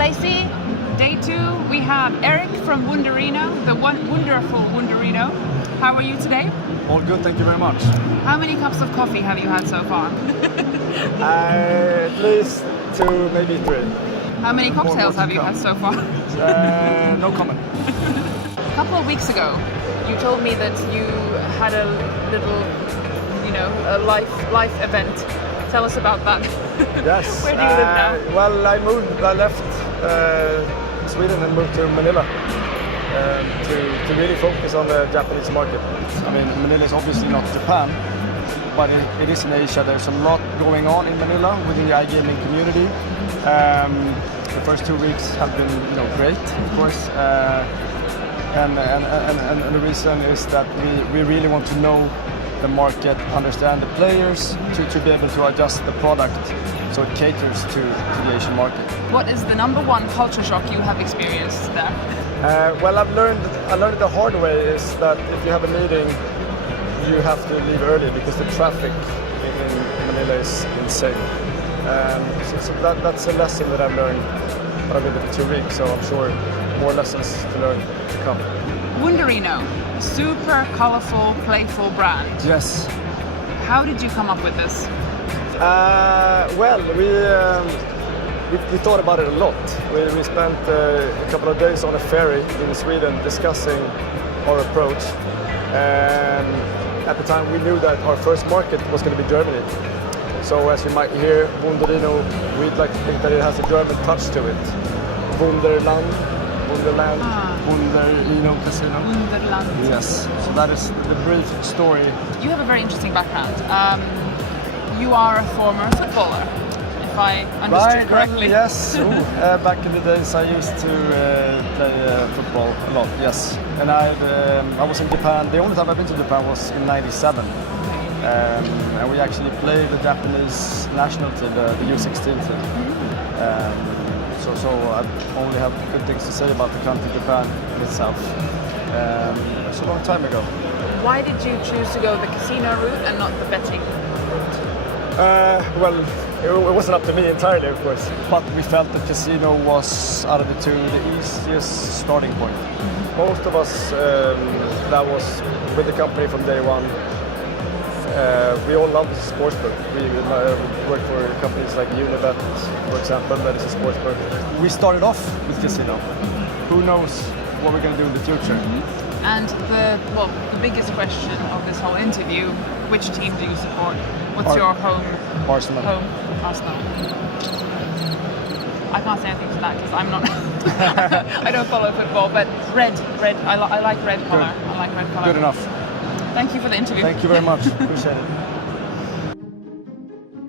LAC, day 2. We have Eric from Wunderino, the wonderful Wunderino. How are you today? All good, thank you very much. How many cups of coffee have you had so far? At least 2, maybe 3. How many cocktails have you had so far? No comment. A couple of weeks ago, you told me that you had a little, a life event. Tell us about that. Yes. Where do you live now? Well, I left Sweden and moved to Manila to really focus on the Japanese market. I mean, Manila is obviously not Japan, but it is in Asia. There's a lot going on in Manila within the iGaming community. The first 2 weeks have been, great, of course. And the reason is that we really want to know the market, understand the players, to be able to adjust the product so it caters to the Asian market. What is the number one culture shock you have experienced there? Well, I learned it the hard way is that if you have a meeting, you have to leave early because the traffic in Manila is insane. So that's a lesson that I've learned over the 2 weeks, so I'm sure more lessons to learn to come. Wunderino, super colorful, playful brand. Yes. How did you come up with this? Well, we thought about it a lot. We spent a couple of days on a ferry in Sweden discussing our approach. And at the time we knew that our first market was going to be Germany. So as you might hear, Wunderino, we'd like to think that it has a German touch to it. Wunderland, Wunderino Casino. Wunderland. Yes, so that is the brief story. You have a very interesting background. You are a former footballer, if I understood correctly. Yes. Back in the days I used to play football a lot, yes. And I was in Japan. The only time I've been to Japan was in '97. And we actually played the Japanese national team, the U16 team. So I only have good things to say about the country Japan in itself. It's a long time ago. Why did you choose to go the casino route and not the betting route? Well, it wasn't up to me entirely, of course. But we felt that casino was, out of the two, the easiest starting point. Most of us, that was with the company from day one. We all love sportsbook. We work for companies like Unibet, for example, that is a sportsbook. We started off with casino. Who knows what we're going to do in the future? And the biggest question of this whole interview, which team do you support? What's your home? Arsenal. Home, Arsenal. I can't say anything to that because I'm not. I don't follow football, but red. I like red color. I like red color. Good enough. Thank you for the interview. Thank you very much. Appreciate it.